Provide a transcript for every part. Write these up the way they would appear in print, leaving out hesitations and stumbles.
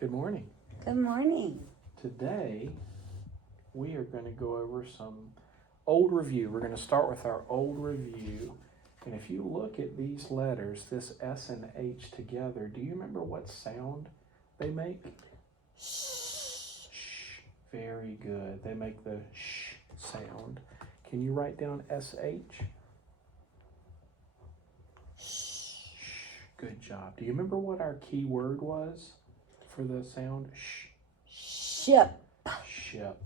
Good morning. Good morning. Today we are going to go over some old review. We're going to start with our old review. And if you look at these letters, this S and H together, do you remember what sound they make? Shh. Shh. Very good. They make the sh sound. Can you write down SH? Shh. Good job. Do you remember what our key word was for the sound sh? Ship. Ship.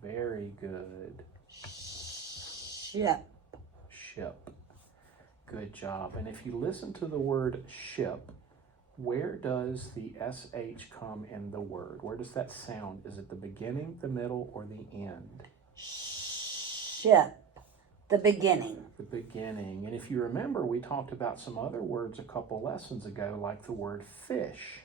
Very good. Ship. Ship. Good job. And if you listen to the word ship, where does the SH come in the word? Where does that sound? Is it the beginning, the middle, or the end? Ship. The beginning. The beginning. And if you remember, we talked about some other words a couple lessons ago, like the word fish.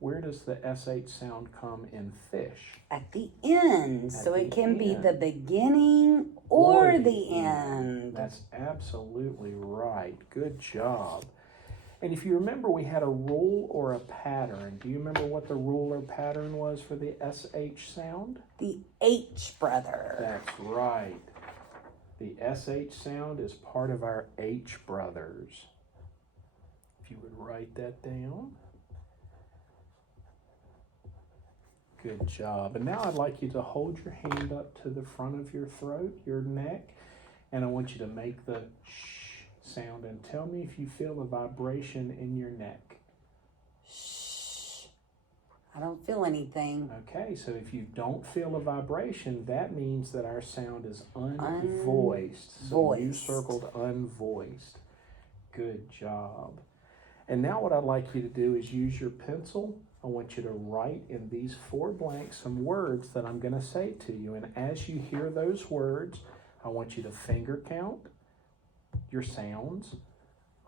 Where does the SH sound come in fish? At the end. So it can be the beginning or the end. That's absolutely right. Good job. And if you remember, we had a rule or a pattern. Do you remember what the rule or pattern was for the SH sound? The H, brother. That's right. The SH sound is part of our H brothers. If you would write that down. Good job. And now I'd like you to hold your hand up to the front of your throat, your neck, and I want you to make the sh sound and tell me if you feel a vibration in your neck. Shh. I don't feel anything. Okay, so if you don't feel a vibration, that means that our sound is unvoiced. So you circled unvoiced. Good job. And now what I'd like you to do is use your pencil. I want you to write in these 4 blanks some words that I'm going to say to you. And as you hear those words, I want you to finger count your sounds.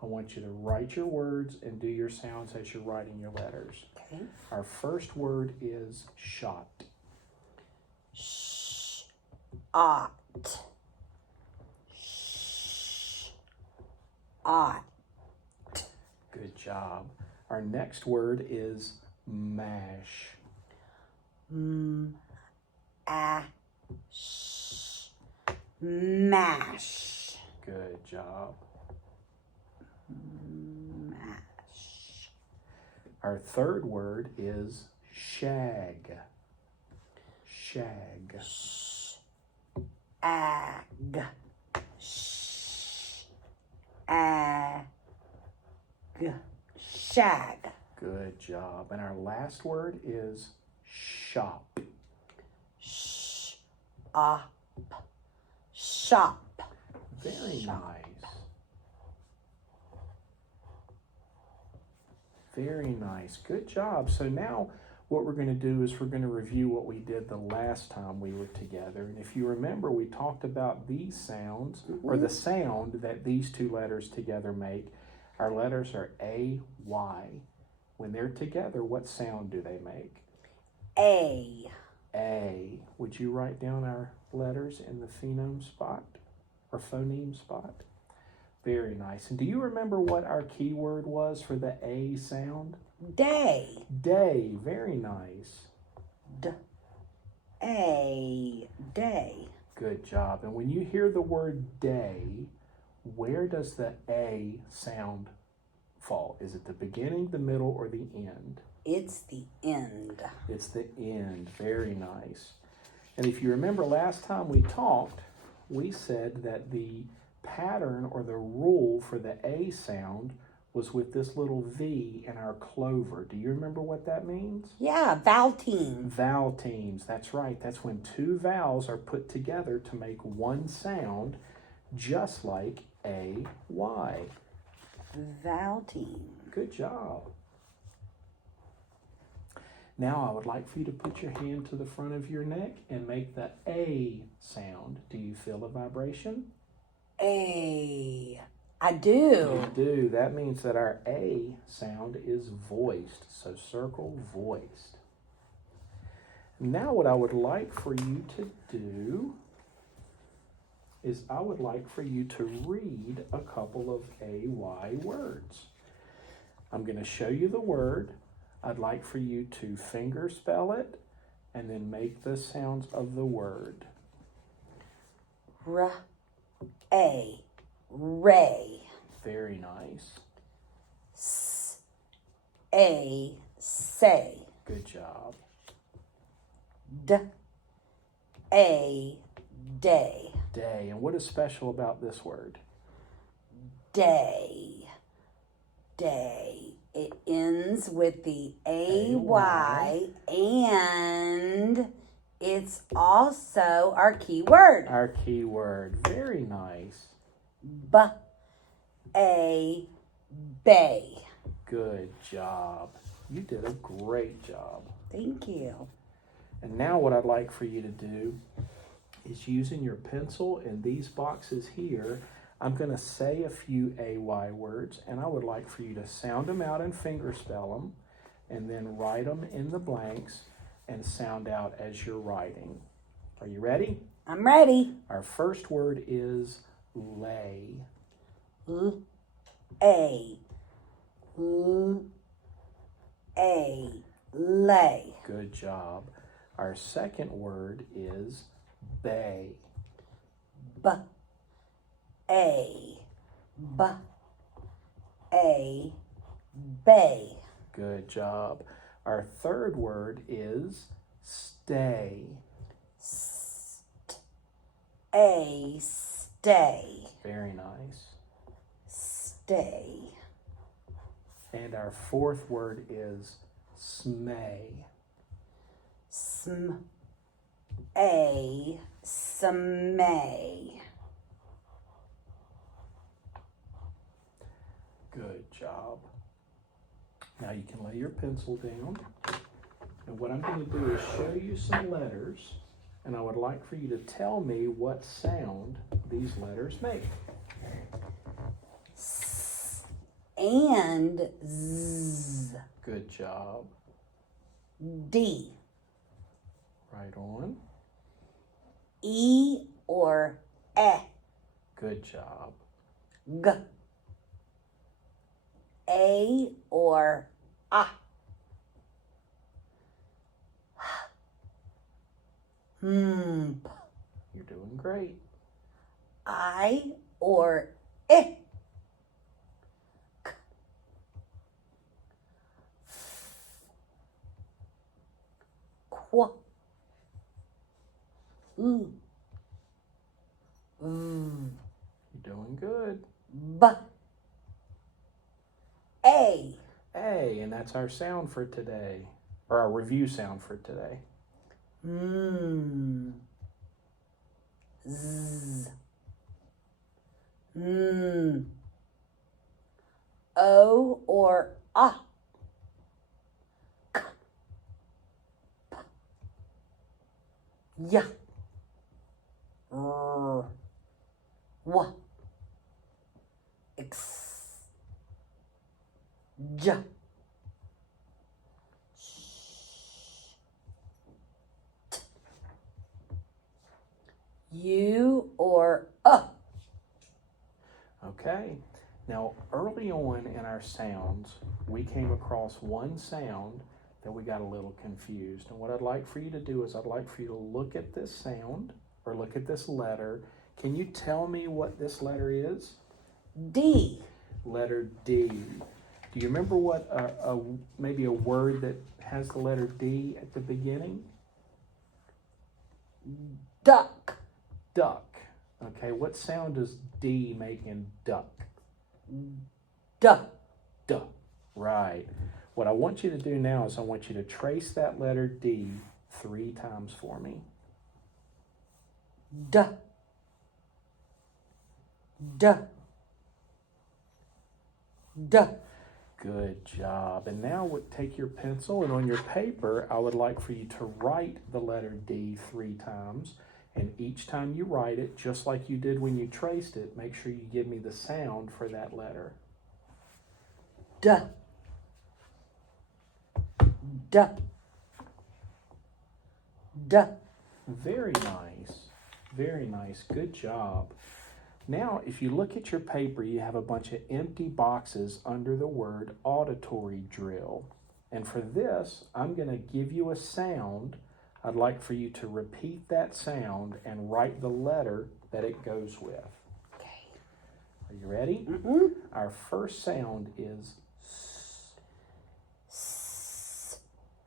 I want you to write your words and do your sounds as you're writing your letters. Okay. Our first word is shot. Ot. Ot. Good job. Our next word is mash. Mash. Good job. Mash. Our third word is shag. Shag. Ag. Ag. Shag. Good job. And our last word is shop. Shop. Shop. Very nice. Very nice. Good job. So now what we're going to do is we're going to review what we did the last time we were together. And if you remember, we talked about these sounds, or the sound that these 2 letters together make. Our letters are A, Y. When they're together, what sound do they make? A. A. Would you write down our letters in the phoneme spot or phoneme spot? Very nice. And do you remember what our key word was for the A sound? Day. Day. Very nice. A. Day. Good job. And when you hear the word day, where does the A sound fall? Is it the beginning, the middle, or the end? It's the end. It's the end. Very nice. And if you remember last time we talked, we said that the pattern or the rule for the A sound was with this little V in our clover. Do you remember what that means? Yeah, vowel team. Vowel teams. That's right. That's when 2 vowels are put together to make one sound, just like A, Y. Vowel team. Good job. Now I would like for you to put your hand to the front of your neck and make the A sound. Do you feel a vibration? A. I do. You do. That means that our A sound is voiced. So circle voiced. Now what I would like for you to do is I would like for you to read a couple of AY words. I'm going to show you the word. I'd like for you to finger spell it and then make the sounds of the word. R-A, ray. Very nice. S-A, say. Good job. D-A, day. Day. And what is special about this word? Day. Day. It ends with the A-Y, and it's also our key word. Our key word. Very nice. B-A, bay. Good job. You did a great job. Thank you. And now what I'd like for you to do is using your pencil in these boxes here, I'm going to say a few AY words, and I would like for you to sound them out and finger spell them, and then write them in the blanks and sound out as you're writing. Are you ready? I'm ready. Our first word is lay. L-A. L-A. Lay. Good job. Our second word is bay. B-A. B-A. Bay. Good job. Our third word is stay. S-A. Stay. Very nice. Stay. And our fourth word is smay. S-M-A. Smay. Good job. Now you can lay your pencil down. And what I'm going to do is show you some letters. And I would like for you to tell me what sound these letters make. S and Z. Good job. D. Right on. E or E. Good job. G. A or A. You're doing great. I or I. Qu. You're doing good. B. A. A, and that's our sound for today, or our review sound for today. Z. O or A. K. P. Y. R. W. X. J. T. U or Okay, now early on in our sounds, we came across one sound that we got a little confused. And what I'd like for you to do is I'd like for you to look at this sound or look at this letter. Can you tell me what this letter is? D. Letter D. Do you remember what maybe a word that has the letter D at the beginning? Duck. Duck. Okay, what sound does D make in duck? Duh. Duh. Right. What I want you to do now is I want you to trace that letter D 3 times for me. Duh. Duh. Duh. Good job. And now take your pencil, and on your paper, I would like for you to write the letter D 3 times. And each time you write it, just like you did when you traced it, make sure you give me the sound for that letter. Duh. Duh. Duh. Very nice. Very nice. Good job. Now, if you look at your paper, you have a bunch of empty boxes under the word auditory drill. And for this, I'm going to give you a sound. I'd like for you to repeat that sound and write the letter that it goes with. Okay. Are you ready? Mm-hmm. Our first sound is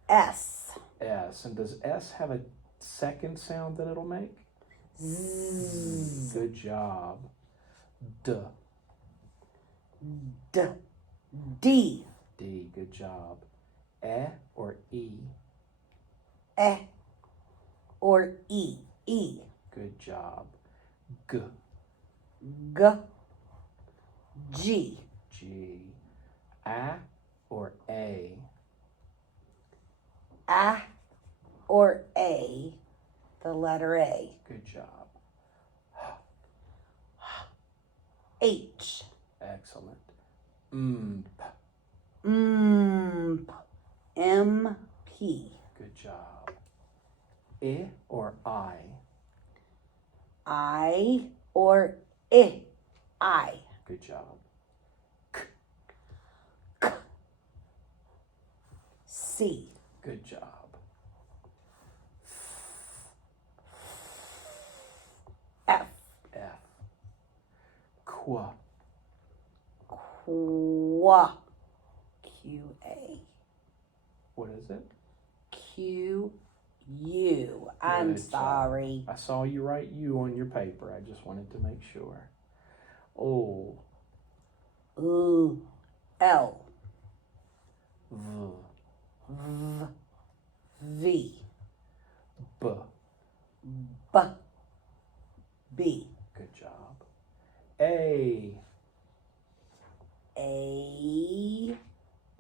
S. S. And does S have a second sound that it'll make? Z. Good job. D. D. D. D. Good job. E or E? E. Or E. E. Good job. G. G. G. G. A or A? A or A. The letter A. Good job. H. Excellent. M. M-P. Good job. I or I? I or I. I. Good job. C. Good job. F. F. Qua. Qua. Q-A. What is it? Q-U. I'm Good job. sorry. I saw you write U on your paper. I just wanted to make sure. O. L. V. V. V. B. B. B. Good job. A. A.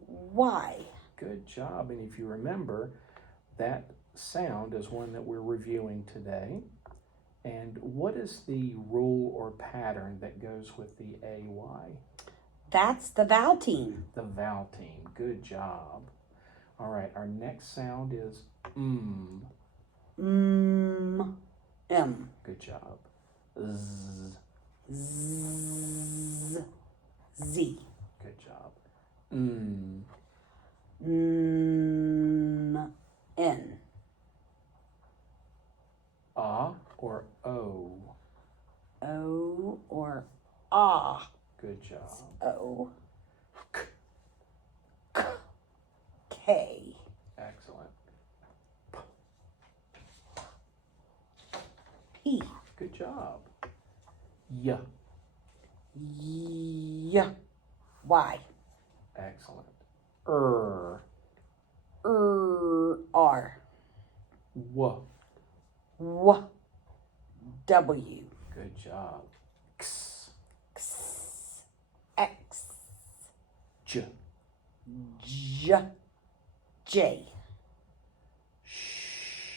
Y. Good job. And if you remember, that sound is one that we're reviewing today. And what is the rule or pattern that goes with the AY? That's the vowel team. The vowel team. Good job. All right, our next sound is M. M. Good job. Z. Z. Z. Good job. N. N. A or O? O or ah. Good job. O. K. Excellent. P. Good job. Y. Y. Y. Excellent. R. R. W. W. W. Good job. X. X. X. J. J. J. Sh.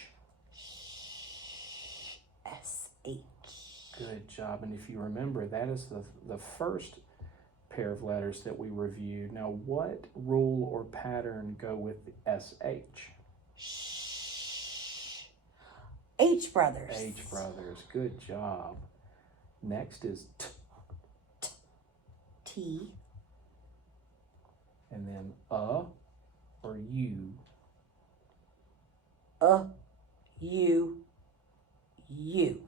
S-H. Good job. And if you remember, that is the first pair of letters that we reviewed. Now, what rule or pattern go with SH? Sh. H brothers. H brothers. Good job. Next is T. T. And then or U. U. U.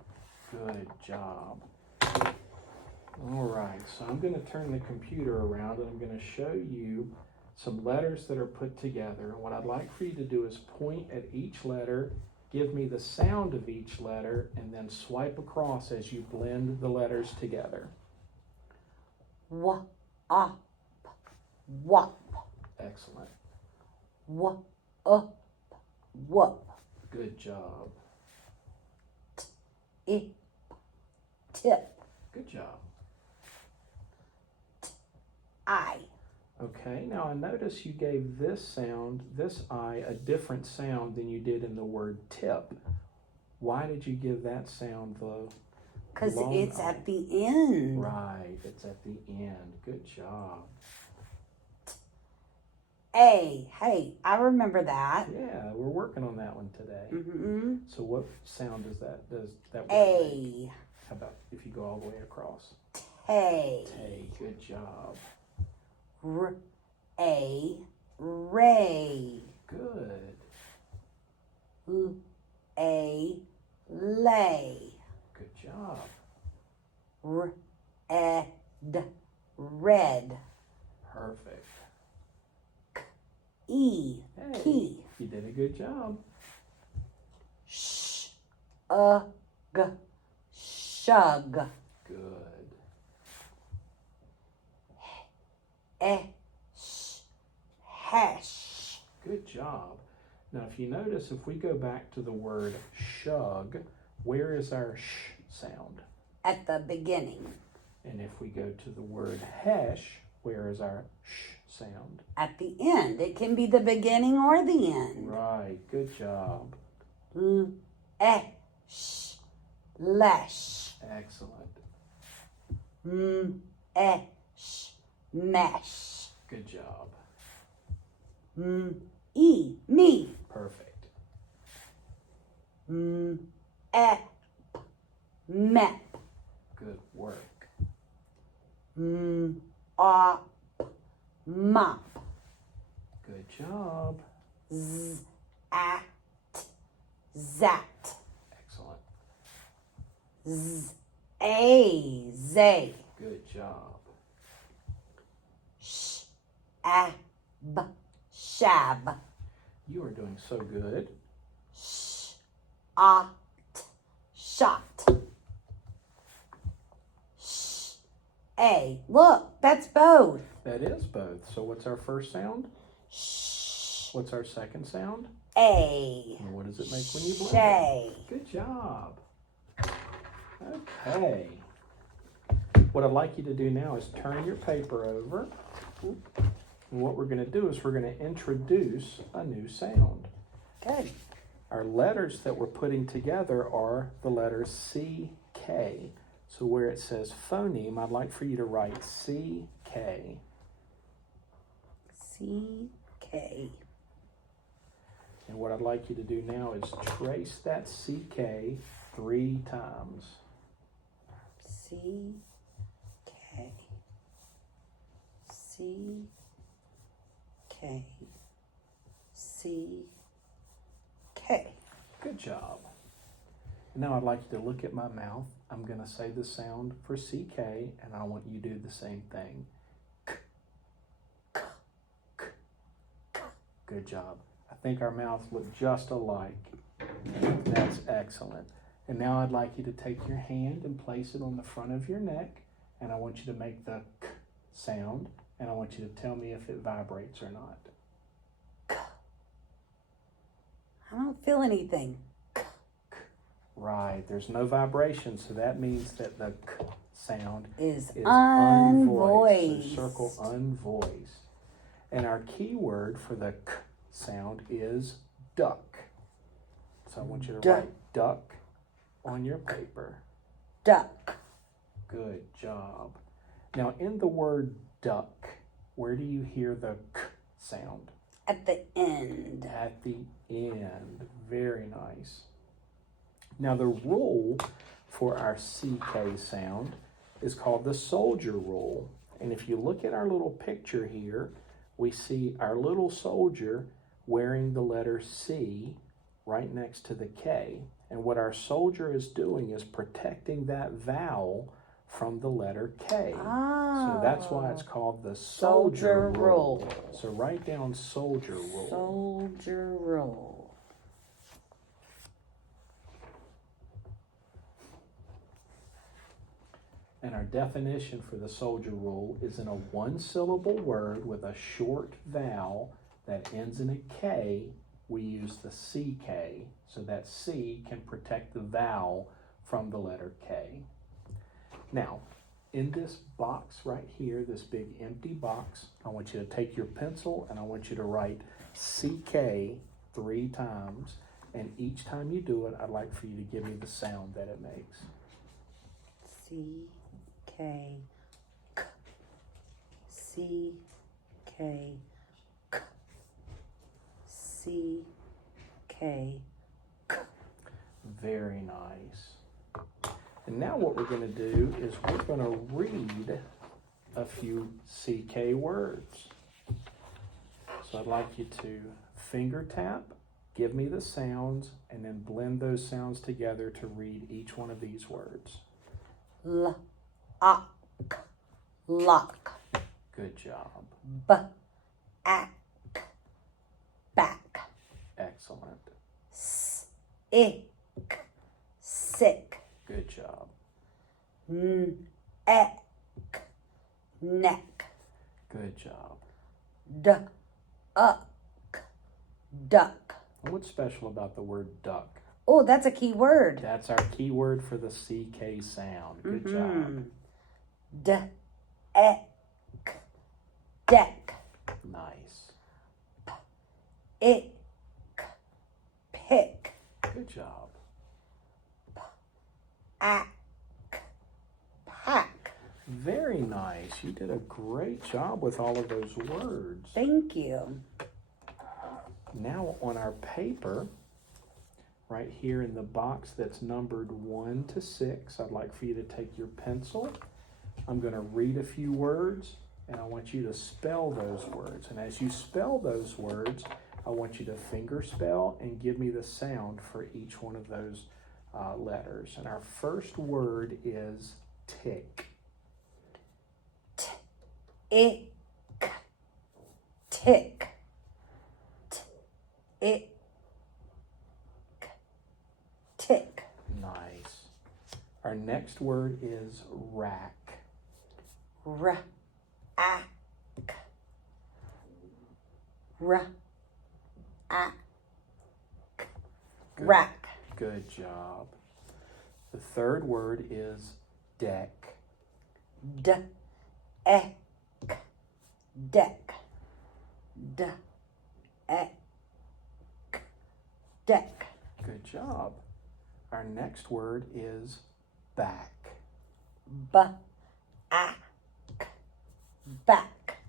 Good job. All right, so I'm going to turn the computer around and I'm going to show you some letters that are put together. And what I'd like for you to do is point at each letter, give me the sound of each letter, and then swipe across as you blend the letters together. W. Up. Wop. Excellent. W. Up. Whoop. Good job. I. Tip. Good job. I. Okay, now I notice you gave this sound, this I, a different sound than you did in the word tip. Why did you give that sound the Because long it's I? at the end. Right, it's at the end. Good job. A. Hey, I remember that. Yeah, we're working on that one today. Mm-hmm. So what sound does that word make? A. How about if you go all the way across? Tay. Tay, good job. R. A. ray. Good. Lay. Good job. Red. Perfect. Key. You did a good job. Shug. Good. Hash. Good job. Now, if you notice, if we go back to the word shug, where is our sh sound? At the beginning. And if we go to the word hesh, where is our sh sound? At the end. It can be the beginning or the end. Right. Good job. Lesh. Excellent. Mesh. Good job. Me. Perfect. Map. Good work. Mop. Good job. Zat. Excellent. Zay. Good job. Shab. You are doing so good. Shot. Look, that's both. That is both. So what's our first sound? What's our second sound? And what does it make when you blend Shay. it? Good job. Okay. What I'd like you to do now is turn your paper over. And what we're going to do is we're going to introduce a new sound. Good. Our letters that we're putting together are the letters C, K. So where it says phoneme, I'd like for you to write C-K. C-K. And what I'd like you to do now is trace that C-K 3 times. C-K. C-K. C-K. Good job. Now I'd like you to look at my mouth. I'm going to say the sound for CK, and I want you to do the same thing. K, k, k, k. Good job. I think our mouths look just alike. That's excellent. And now I'd like you to take your hand and place it on the front of your neck, and I want you to make the K sound, and I want you to tell me if it vibrates or not. I don't feel anything. Right, there's no vibration, so that means that the K sound is unvoiced. So circle unvoiced. And our key word for the K sound is duck. So I want you to write duck on your paper. Duck. Good job. Now in the word duck, where do you hear the K sound? At the end. At the end. Very nice. Now the rule for our CK sound is called the soldier rule. And if you look at our little picture here, we see our little soldier wearing the letter C right next to the K. And what our soldier is doing is protecting that vowel from the letter K. So that's why it's called the soldier rule. So write down soldier rule. Soldier rule. And our definition for the soldier rule is in a one-syllable word with a short vowel that ends in a K, we use the CK, so that C can protect the vowel from the letter K. Now, in this box right here, this big empty box, I want you to take your pencil and I want you to write CK 3 times. And each time you do it, I'd like for you to give me the sound that it makes. C-K, K, C-K, K, C-K, K. Very nice. And now what we're going to do is we're going to read a few CK words. So So I'd like you to finger tap, give me the sounds, and then blend those sounds together to read each one of these words. Lock. Lock. Good job. Back. Back. Excellent. Sick. Sick. Good job. Neck. Neck. Good job. Duck. Duck. What's special about the word duck? Oh, that's a key word. That's our key word for the CK sound. Good job. Deck. Deck. Nice. Pick. Good job. Pack. Very nice. You did a great job with all of those words. Thank you. Now on our paper, right here in the box that's numbered 1 to 6, I'd like for you to take your pencil. I'm going to read a few words, and I want you to spell those words. And as you spell those words, I want you to finger spell and give me the sound for each one of those letters. And our first word is tick. Tick. Tick. Nice. Our next word is rack. Rack. Rack. Good job. The third word is deck. Deck. Deck. Good job. Our next word is back. Back. Back.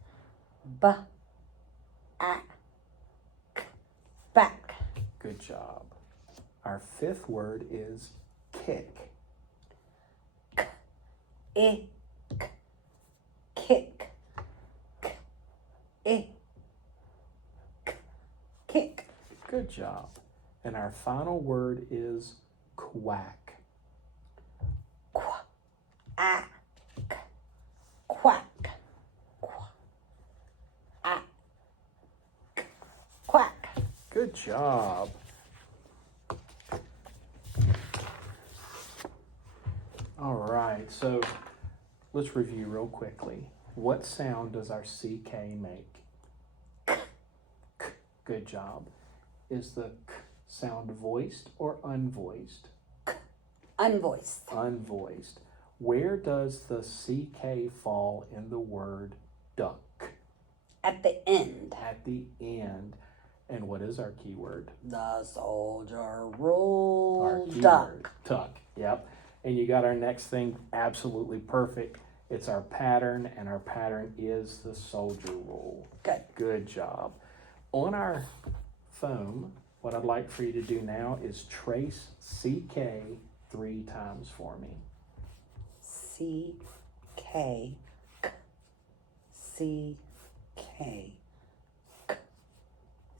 Good job. Our fifth word is kick. Kick. Kick. Good job. And our final word is quack. Quack. Quack. Good job. All right, so let's review real quickly. What sound does our CK make? K. Good job. Is the K sound voiced or unvoiced? Unvoiced. Unvoiced. Where does the CK fall in the word duck? At the end. At the end. And what is our keyword? The soldier ruled Our keyword, duck. Duck. Yep. And you got our next thing absolutely perfect. It's our pattern, and our pattern is the soldier rule. Good. Good job. On our foam, what I'd like for you to do now is trace CK 3 times for me. C-K. C-K.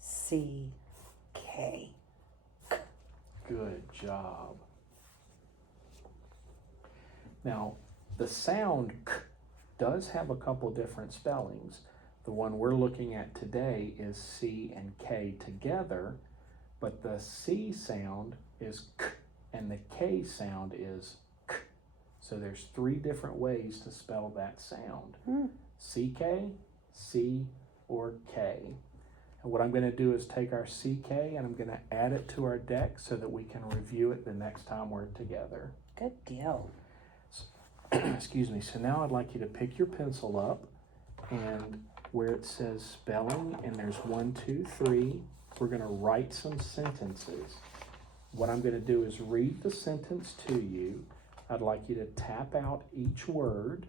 C-K. Good job. Now, the sound K does have a couple different spellings. The one we're looking at today is C and K together, but the C sound is K and the K sound is K. So there's 3 different ways to spell that sound. CK, C, or K. And what I'm going to do is take our CK and I'm going to add it to our deck so that we can review it the next time we're together. Good deal. Excuse me. So now I'd like you to pick your pencil up, and where it says spelling and there's 1, 2, 3, we're going to write some sentences. What I'm going to do is read the sentence to you. I'd like you to tap out each word,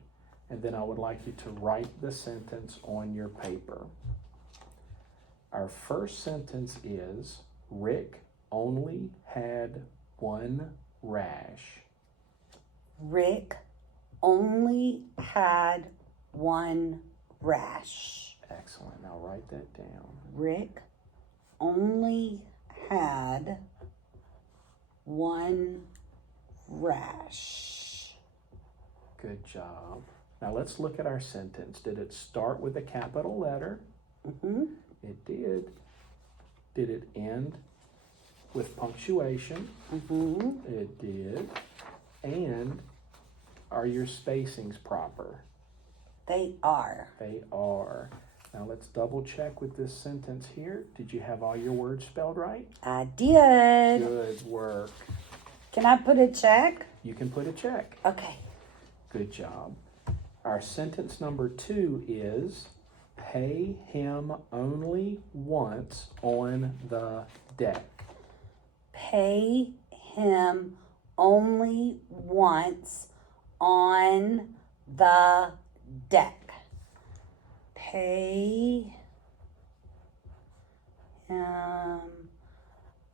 and then I would like you to write the sentence on your paper. Our first sentence is, Rick only had 1 rash. Rick only had 1 rash. Excellent. Now write that down. Rick only had one rash. Good job. Now let's look at our sentence. Did it start with a capital letter? Mm-hmm. It did. Did it end with punctuation? Mm-hmm. It did. And are your spacings proper? They are. They are. Now let's double check with this sentence here. Did you have all your words spelled right? I did. Good work. Can I put a check? You can put a check. Okay. Good job. Our sentence number 2 is, pay him only once on the deck. Pay him only once on the deck. Pay him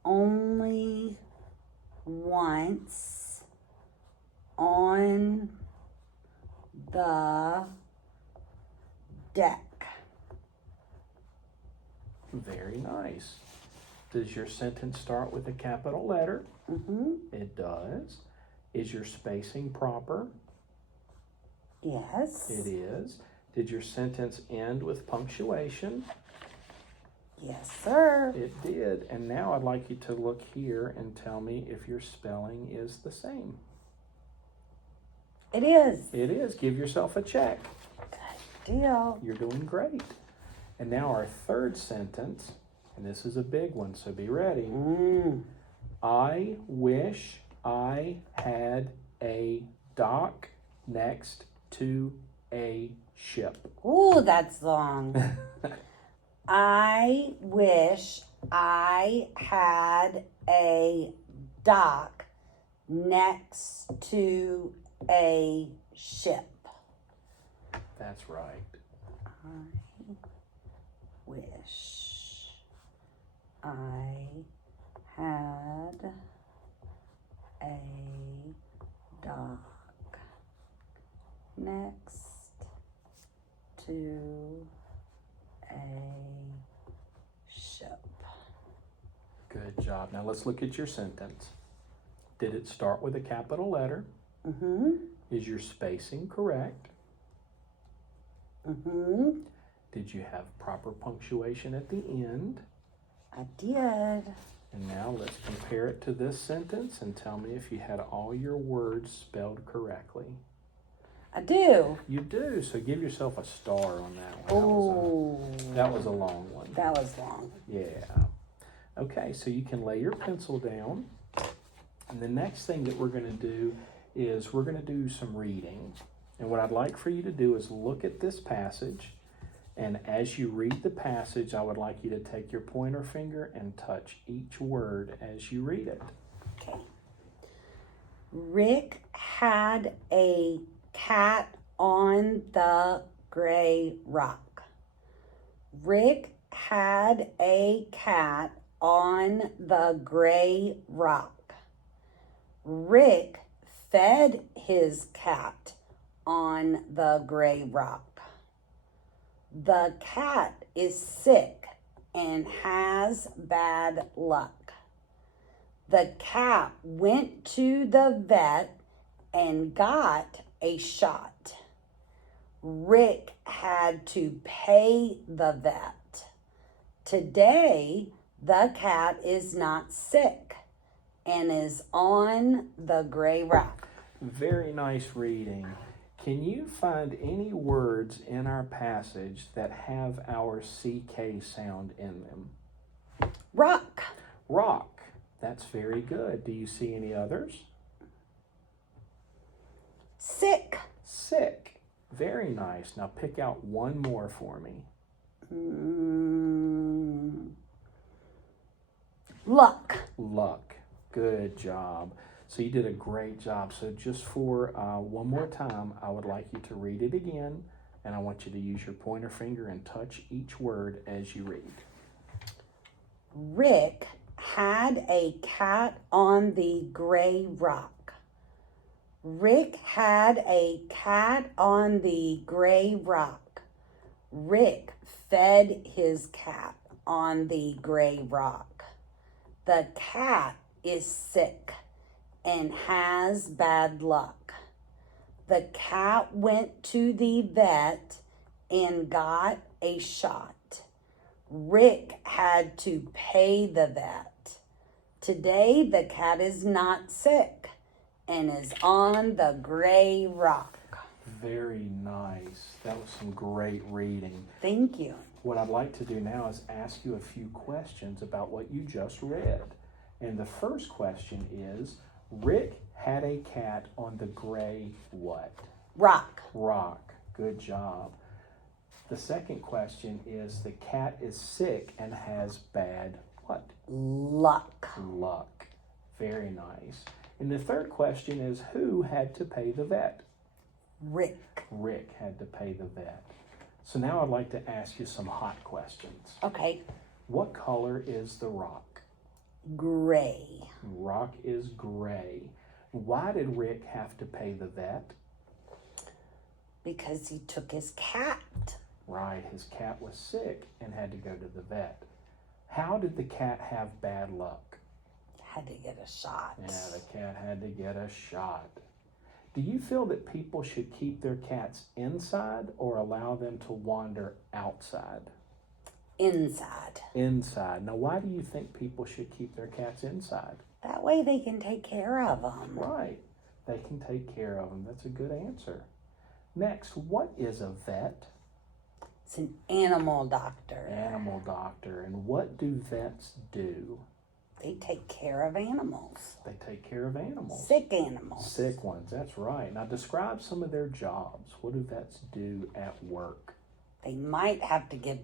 only once on the deck. Very nice. Does your sentence start with a capital letter? Mm-hmm. It does. Is your spacing proper? Yes. It is. Did your sentence end with punctuation? Yes, sir. It did. And now I'd like you to look here and tell me if your spelling is the same. It is. It is. Give yourself a check. Good deal. You're doing great. And now our third sentence, and this is a big one, so be ready. I wish I had a dock next to a ship. Ooh, that's long. I wish I had a dock next to a ship. That's right. I wish I had a dock next to a ship. Good job. Now let's look at your sentence. Did it start with a capital letter? Mm-hmm. Is your spacing correct? Mm-hmm. Did you have proper punctuation at the end? I did. And now let's compare it to this sentence and tell me if you had all your words spelled correctly. I do. You do, so give yourself a star on that one. Oh. That was a long one. That was long. Yeah. Okay, so you can lay your pencil down. And the next thing that we're going to do is we're going to do some reading. And what I'd like for you to do is look at this passage. And as you read the passage, I would like you to take your pointer finger and touch each word as you read it. Okay. Rick had a cat on the gray rock. Rick had a cat on the gray rock. Rick fed his cat on the gray rock. The cat is sick and has bad luck. The cat went to the vet and got a shot. Rick had to pay the vet. Today, the cat is not sick and is on the gray rock. Very nice reading. Can you find any words in our passage that have our CK sound in them? Rock. Rock. That's very good. Do you see any others? Sick. Sick. Very nice. Now pick out one more for me. Luck. Luck. Good job. So you did a great job. So just for one more time, I would like you to read it again, and I want you to use your pointer finger and touch each word as you read. Rick had a cat on the gray rock. Rick had a cat on the gray rock. Rick fed his cat on the gray rock. The cat is sick and has bad luck. The cat went to the vet and got a shot. Rick had to pay the vet. Today the cat is not sick and is on the gray rock. Very nice. That was some great reading. Thank you. What I'd like to do now is ask you a few questions about what you just read. And the first question is, Rick had a cat on the gray what? Rock. Rock. Good job. The second question is, the cat is sick and has bad what? Luck. Luck. Very nice. And the third question is, who had to pay the vet? Rick. Rick had to pay the vet. So now I'd like to ask you some hot questions. Okay. What color is the rock? Gray. Rock is gray. Why did Rick have to pay the vet? Because he took his cat. Right, his cat was sick and had to go to the vet. How did the cat have bad luck? Had to get a shot. Yeah, the cat had to get a shot. Do you feel that people should keep their cats inside or allow them to wander outside? Inside. Inside. Now, why do you think people should keep their cats inside? That way they can take care of them. Right. They can take care of them. That's a good answer. Next, what is a vet? It's an animal doctor. Animal doctor. And what do vets do? They take care of animals. They take care of animals. Sick animals. Sick ones, that's right. Now describe some of their jobs. What do vets do at work? They might have to give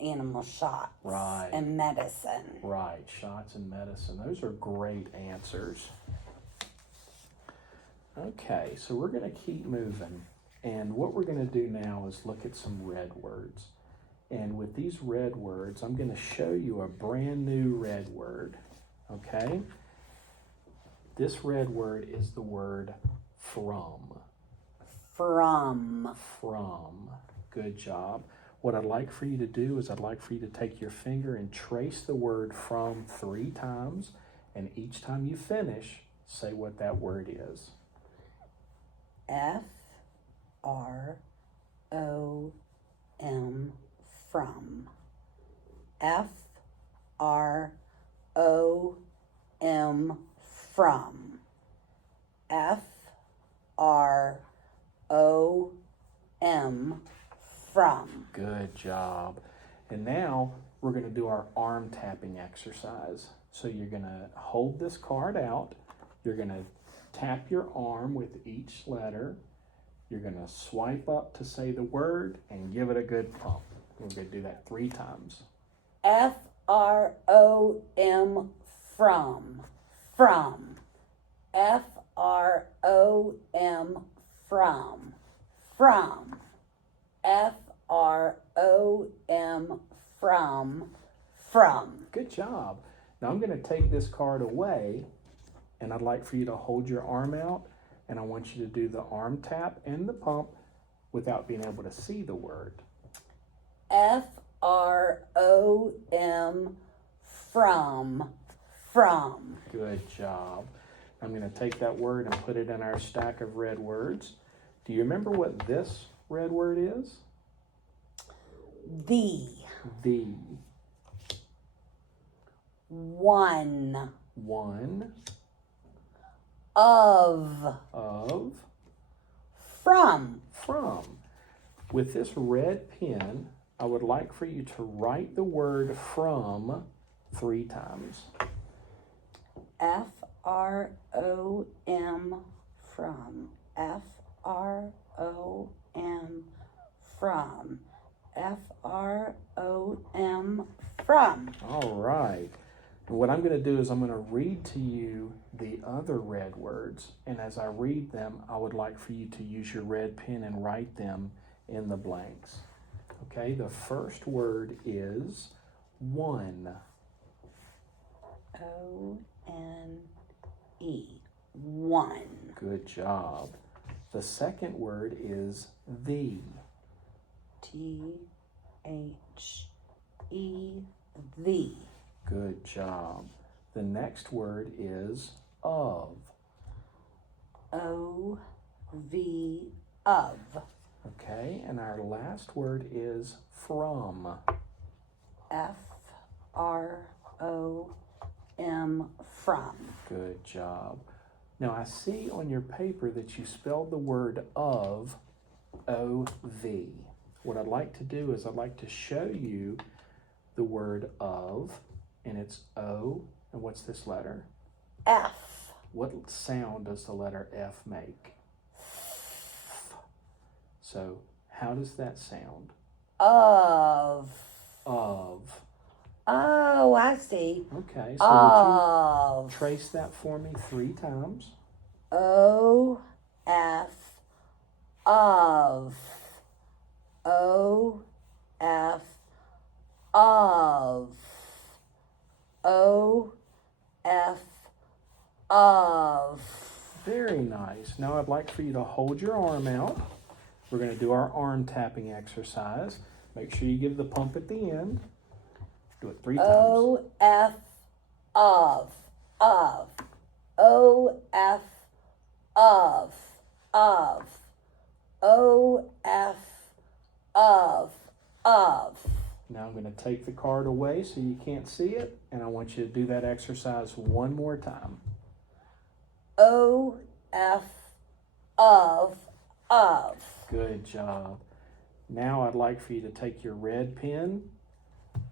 animal shots. Right. And medicine. Right, shots and medicine. Those are great answers. Okay, so we're going to keep moving. And what we're going to do now is look at some red words. And with these red words, I'm going to show you a brand new red word. Okay? This red word is the word from. From. From. Good job. What I'd like for you to do is I'd like for you to take your finger and trace the word from 3 times. And each time you finish, say what that word is. F-R-O-M. From. F-R-O-M. From. F-R-O-M. From. Good job. And now we're going to do our arm tapping exercise. So you're going to hold this card out. You're going to tap your arm with each letter. You're going to swipe up to say the word and give it a good pump. We're going to do that 3 times. F-R-O-M. From. From. F-R-O-M. From. From. F-R-O-M. From. Good job. Now I'm going to take this card away, and I'd like for you to hold your arm out, and I want you to do the arm tap and the pump without being able to see the word. F-R-O-M. From. Good job. I'm going to take that word and put it in our stack of red words. Do you remember what this red word is? The. One. Of. From. With this red pen, I would like for you to write the word from 3 times. F-R-O-M. From. F-R-O-M. From. F-R-O-M. From. All right. And what I'm going to do is I'm going to read to you the other red words. And as I read them, I would like for you to use your red pen and write them in the blanks. Okay, the first word is one. O-N-E. One. Good job. The second word is the. T-H-E. H-E-V. Good job. The next word is of. O-V, of. Okay, and our last word is from. F-R-O-M, from. Good job. Now I see on your paper that you spelled the word of, O-V. What I'd like to do is I'd like to show you the word of, and it's O, and what's this letter? F. What sound does the letter F make? So how does that sound? Of. Of. Oh, I see. Okay, so Of. would you trace that for me 3 times? O-F, of. O-F, of. O-F, of. Very nice. Now I'd like for you to hold your arm out. We're going to do our arm tapping exercise. Make sure you give the pump at the end. Do it 3 times. O-F, of. O-F, of. O-F, of. Now I'm going to take the card away so you can't see it, and I want you to do that exercise one more time. O-F, of. Good job. Now I'd like for you to take your red pen,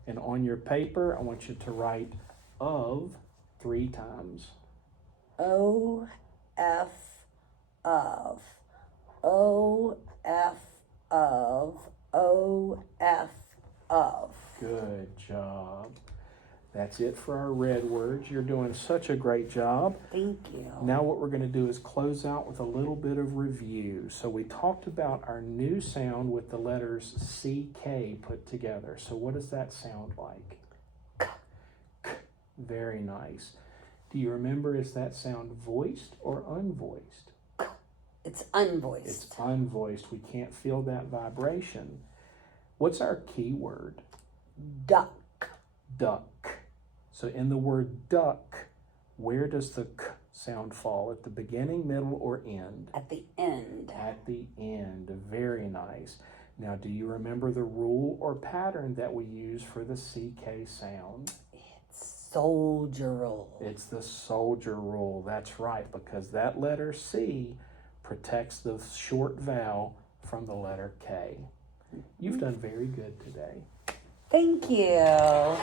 and on your paper I want you to write of 3 times. O-F, of. O-F, of. O-F, of. Good job. That's it for our red words. You're doing such a great job. Thank you. Now what we're going to do is close out with a little bit of review. So we talked about our new sound with the letters CK put together. So what does that sound like? K. K. Very nice. Do you remember, is that sound voiced or unvoiced? K. It's unvoiced. It's unvoiced. We can't feel that vibration. What's our key word? Duck. Duck. So in the word duck, where does the K sound fall? At the beginning, middle, or end? At the end. At the end. Very nice. Now, do you remember the rule or pattern that we use for the CK sound? It's soldier rule. It's the soldier rule. That's right, because that letter C protects the short vowel from the letter K. You've done very good today. Thank you.